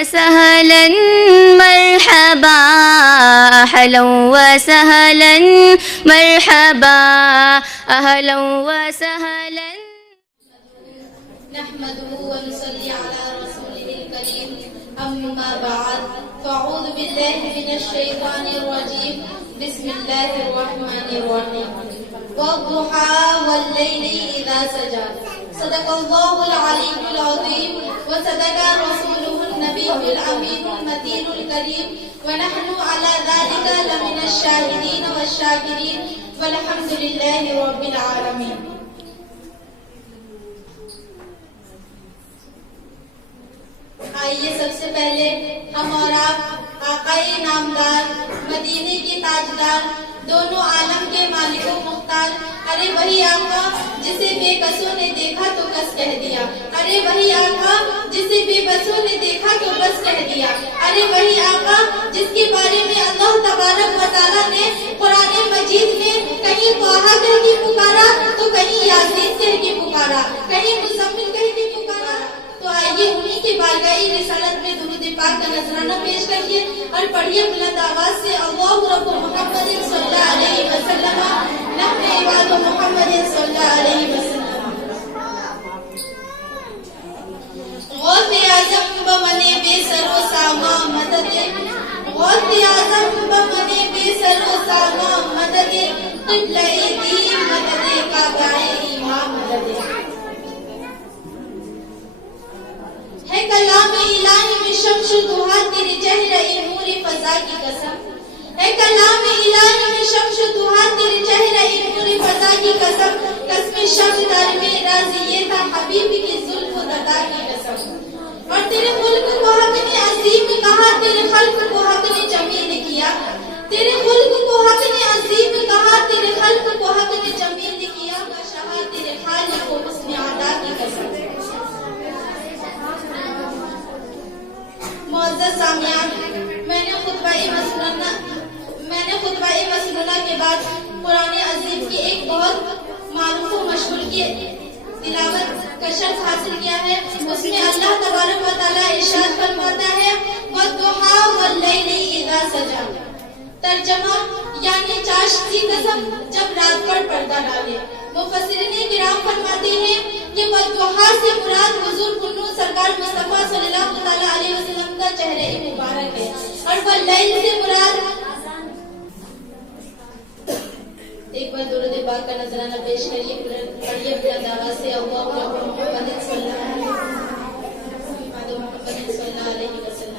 وسهلا مرحبا أهلا وسهلا مرحبا أهلا وسهلا. نحمده ونصلي على رسوله الكريم أما بعد فأعوذ بالله من الشيطان الرجيم بسم الله الرحمن الرحيم والضحى والليل إذا سجى صدق الله العلي العظيم وصدق رسوله النبي الأمين المتين الكريم ونحن على ذلك لمن الشاهدين والشاكرين والحمد لله رب العالمين. آئیے سب سے پہلے ہم اور آپ آقائے نامدار مدینے کے تاجدار دونوں عالم کے مالک و مختار ارے وہی آقا جسے بے بسوں نے دیکھا تو کس کہہ دیا ارے وہی آقا جسے بے بسوں نے دیکھا تو بس کہہ دیا ارے وہی آقا جس کے بارے میں اللہ تبارک و تعالیٰ نے قرآن مجید میں کہیں طٰہٰ کہہ کے پکارا تو کہیں یاسین کہہ کے پکارا کہیں مزمل کہہ کے پکارا. تو آئیے انہی کے بارگاہی رسالت میں درود پاک کا نذرانہ پیش کریے اور پڑھیے بلند آواز سے اللہ رب محمد صلی اللہ علیہ وسلم نحن عباد محمد صلی اللہ علیہ وسلم. غوث اعظم بمنے بے سر و ساما مدد غوث اعظم بمنے بے سر و ساما مدد قبلہ دین مدد کعبہ امام مدد. ہے کلام الہی میں شمس دہا تیرے چہرہ نور فضا کی قسم ہے کلام الہی میں شمس دہا تیرے چہرہ نور فضا کی قسم قسم شب در میں راضی یہ تھا حبیب کی زلف و ددا کی قسم اور تیرے ملک کو حق نے عظیم کہا تیرے خلق کو حق نے جمیل کیا تیرے ملک کو حق نے عظیم کہا تیرے خلق کو حق نے جمیل کیا شہا تیرے خالق کو حسن ادا کی قسم. معزز سامعین میں نے خطبہ مسنونہ کے بعد قرآن عظیم کی ایک بہت معروف و مشہور کی تلاوت کا شرف حاصل کیا ہے. اس میں اللہ تبارک و تعالیٰ ارشاد فرماتا ہے والضحیٰ واللیل اذا سجا. ترجمہ یعنی چاش کی قسم جب رات پر پردہ ڈالے. مفسرین کرام فرماتے ہیں کہ والضحیٰ سے مراد حضور کنو سرکار مصطفیٰ صلی اللہ تعالیٰ علیہ وسلم کا چہرہ مبارک ہے اور واللیل سے مراد ایک بار درود پاک کا نذرانہ پیش کریے پڑھیے بلند آواز سے اللہ محمد صلی اللہ علیہ وسلم.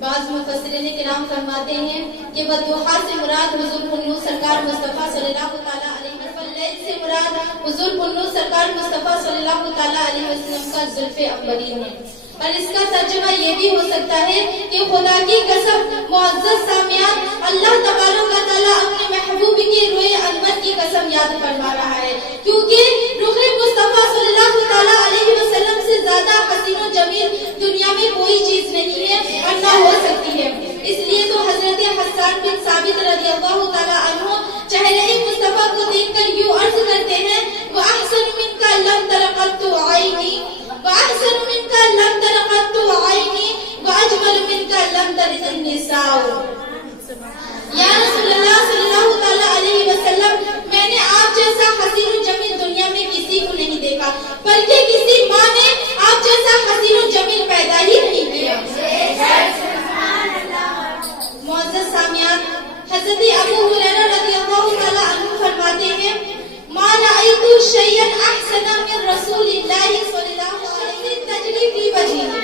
بعض مفسرین کرام فرماتے ہیں کہ والضحیٰ سے مراد حضور کنو سرکار مصطفیٰ صلی اللہ تعالیٰ علیہ وسلم واللیل سے مراد حضور کنو سرکار مصطفیٰ صلی اللہ تعالیٰ علیہ وسلم کا زلف عنبرین ہے. اور اس کا ترجمہ یہ بھی ہو سکتا ہے کہ خدا کی قسم معزز سامعین اللہ تبارک و تعالیٰ اپنے محبوب کی روئے انور کی قسم یاد فرما رہا ہے کیونکہ رخ مصطفیٰ صلی اللہ تعالیٰ علیہ وسلم سے زیادہ حسین و جمیل دنیا میں کوئی چیز نہیں ہے اور نہ ہو سکتی ہے. اس لیے تو حضرت حسان بن ثابت رضی اللہ تعالیٰ عنہ چہرہ مصطفیٰ کو دیکھ کر یوں عرض کرتے ہیں وَأَحْسَنُ مِنْكَ لَمْ تَرَ قَطُّ عَيْنِي وَأَحْسَنُ مِنْكَ لَمْ تَرَ قَطُّ عَيْنِي وَأَجْمَلُ مِنْكَ لَمْ تَلِدِ النِّسَاءُ. یا رسول اللہ صلی اللہ تعالیٰ علیہ وسلم میں نے آپ جیسا حسین و جمیل دنیا میں کسی کو نہیں دیکھا بلکہ کسی ماں نے آپ جیسا حسین و جمیل پیدا ہی نہیں کیا. معزز سامعین حضرت ابو ہریرہ رضی اللہ تعالیٰ عنہ فرماتے ہیں ما رأیت شیئا احسن من رسول اللہ صلی اللہ علیہ وسلم تجری فی وجہہ.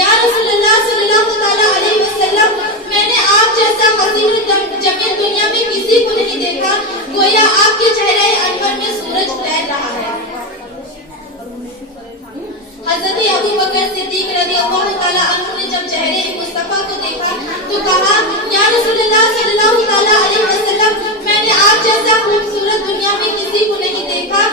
یا رسول اللہ صلی اللہ تعالیٰ علیہ وسلم میں نے آپ جیسا حسین جمیل دنیا میں کسی کو نہیں دیکھا گویا آپ کے چہرے انور میں سورج تیر رہا ہے. حضرت ابو بکر صدیق رضی اللہ تعالیٰ عنہ نے جب چہرے مصطفیٰ کو دیکھا تو کہا یا رسول اللہ صلی اللہ تعالیٰ علیہ وسلم میں نے آپ جیسا خوبصورت دنیا میں کسی کو نہیں دیکھا.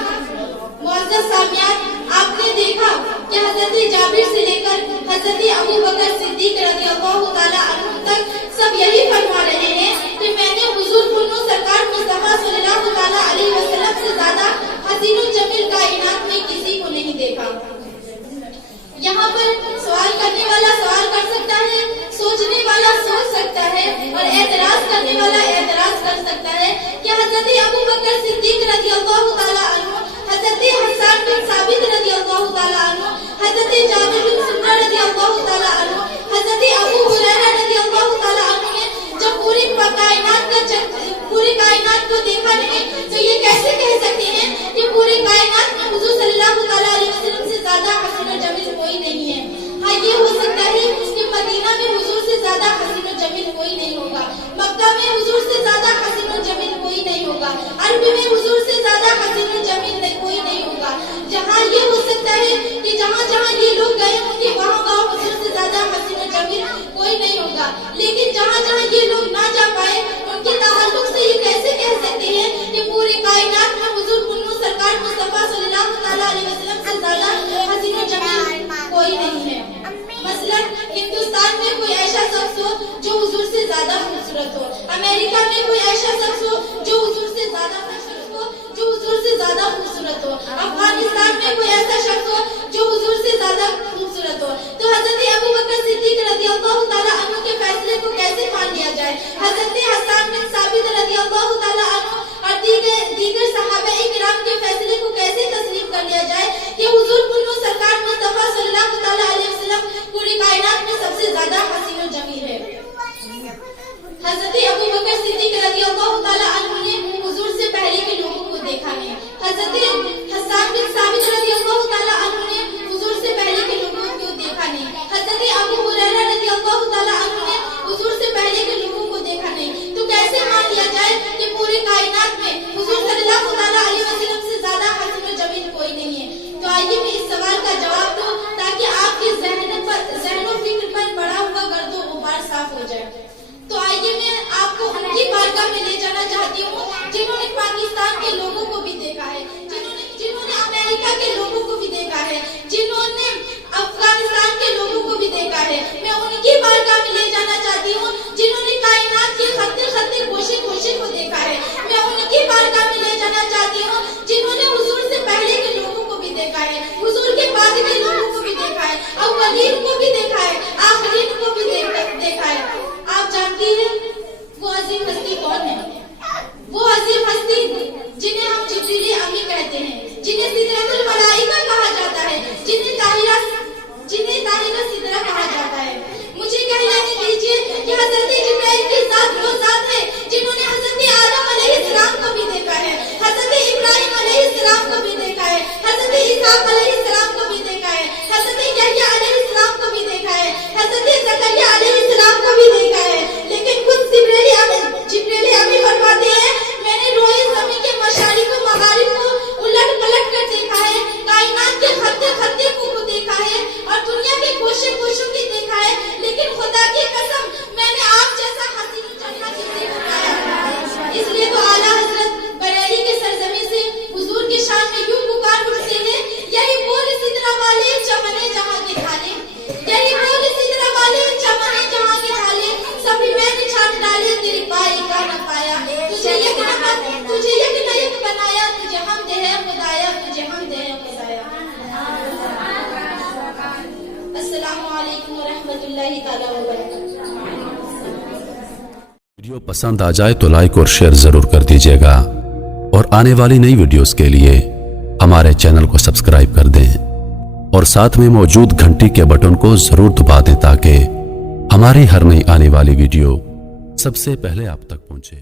معزز سامعین آپ نے دیکھا کہ حضرت جابر سے لے کر حضرت ابو بکر صدیق رضی اللہ تعالیٰ عنہ تک سب یہی فرما رہے ہیں کہ میں نے حضور کنو سرکار مصطفیٰ صلی اللہ تعالیٰ علیہ وسلم سے زیادہ حسین و جمیل کائنات میں کسی کو نہیں دیکھا. जाबिर बिन सुमरा रज़ियल्लाहु ताला अन्हु, हज़रत अबू हुरैरा रज़ियल्लाहु ताला अन्हु ने जब पूरी कायनात को देखा नहीं तो ये कैसे कह सकते हैं कि पूरी कायनात में हुजूर सल्लल्लाहु ताला अलैहि वसल्लम से ज्यादा हसीन और जमील कोई नहीं है। हाँ, ये हो सकता है कि मदीना में हुजूर से ज्यादा हसीन और जमील कोई नहीं होगा, मक्का में हुजूर से ज्यादा हसीन और जमील कोई नहीं होगा, अरबी में हुजूर से ज्यादा हसीन और जमील कोई नहीं होगा। जहाँ ये हो सकता है कि जहाँ जहाँ ये लोग गए होंगे वहाँ हुजूर से ज्यादा हसीन और जमील कोई नहीं होगा, लेकिन जहाँ जहाँ ये लोग ना जा पाए उनके ताल्लुक से ये कैसे कह सकते हैं कि पूरी कायनात में हुजूर पुन्नू सरकार मुस्तफा सल्लल्लाहु ताला अलैहि वसल्लम से ज्यादा हसीन और जमील कोई नहीं है। मसलन हिंदुस्तान में कोई ऐसा शख्स हो जो हुजूर से ज्यादा खूबसूरत हो, अमेरिका में कोई ऐसा शख्स हो जो हुजूर से ज्यादा खूबसूरत हो, अफगानिस्तान में कोई ऐसा शख्स हो जो हुजूर से ज्यादा खूबसूरत हो। तो हजरत अबू बकर सिद्दीक रज़ियल्लाहु ताला अन्हु के फैसले को कैसे मान लिया जाए? हजरत हसन बिन साबित रज़ियल्लाहु ताला अन्हु और दीगर सहाबा इकराम के फैसले को कैसे तस्लीम कर लिया जाए कि हुजूर पुन्नू सरकार मुस्तफा सल्लल्लाहु ताला अलैहि वसल्लम पूरी कायनात में सबसे ज्यादा हसीन और जमील है। हजरत अबू बकर सिद्दीक रज़ियल्लाहु ताला अन्हु ने हुजूर से पहले के लोगों को देखा नहीं, हजरत हसन बिन साबित रज़ियल्लाहु ताला अन्हु ने हुजूर से पहले के लोगों को देखा नहीं, हजरत अबू हुरैरा रज़ियल्लाहु ताला अन्हु ने हुजूर से पहले के लोगों को देखा नहीं, तो कैसे मान लिया जाए कि पूरी कायनात में हुजूर सल्लल्लाहु ताला अलैहि वसल्लम से ज्यादा हसीन और जमील कोई नहीं है? तो आइए मैं इस सवाल का जवाब दूं ताकि आपके ज़हनो फिक्र पर पड़ा हुआ गर्दो गुबार साफ हो जाए। तो आइए मैं आपको उनकी बारगाह में ले जाना चाहती हूँ जिन्होंने पाकिस्तान के लोगों को भी देखा है, जिन्होंने अमेरिका के लोगों को भी देखा है, जिन्होंने अफगानिस्तान के लोगों को भी देखा है। मैं उनकी बारगाह में ले जाना चाहती हूँ जिन्होंने कायनात के खत्ते खत्ते गोशे गोशे को देखा है। मैं उनकी बारगाह में ले जाना चाहती हूँ जिन्होंने हुजूर से पहले के लोगों को भी देखा है, हुजूर के बाद के लोगों को भी देखा है, अव्वलीन को भी देखा है, आखिरीन को भी देखा है। आप जानती हैं वो अजीम हस्ती कौन है? वो अजीम हस्ती जिन्हें हम जिब्रील अमी कहते हैं, जिन्हें सिदरतुल मलाइका कहा जाता है, जिन्हें ताहिरा सिदरा कहा जाता है। मुझे कहने दीजिए कि हजरत जिब्राइल की जात वो जात है जिन्होंने हजरत आदम अलैहिस्सलाम को भी देखा है, हजरत इब्राहिम अलैहिस्सलाम को भी देखा है, हजरत इसहाक अलैहिस्सलाम को भी देखा है, हजरत यहया अलैहिस्सलाम को भी देखा है, हजरत ज़करिया अलैहिस्सलाम को भी देखा है। लेकिन खुद जिब्रील अमी फरमाते हैं मैंने रोए ज़मीन के मशारिक और मगारिब को उलट पलट कर देखा है, कायनात के खत्ते खत्ते को देखा है और दुनिया के कोशे कोशों की देखा है, लेकिन खुदा की कसम मैंने आप जैसा हसीन जन्नत किसी को पाया। इसलिए तो आला हजरत बरेली के सरजमी से हुजूर की शान में यूं पुकार उठते हैं, यही बोल सिदरा वाले चमने जहां के थाले, यही बोल सिदरा वाले चमने जहां के थाले, सभी मैंने छाट डाले तेरी पाई का न पाया, तुझे यक बनाया, तुझे हम दे है खुदाया, तुझे हम दे है खुदाया। अस्सलामु अलैकुम व रहमतुल्लाहि तआला व बरकातहू। वीडियो पसंद आ जाए तो लाइक और शेयर जरूर कर दीजिएगा और आने वाली नई वीडियोस के लिए हमारे चैनल को सब्सक्राइब कर दें और साथ में मौजूद घंटी के बटन को जरूर दबा दें ताकि हमारी हर नई आने वाली वीडियो सबसे पहले आप तक पहुंचे।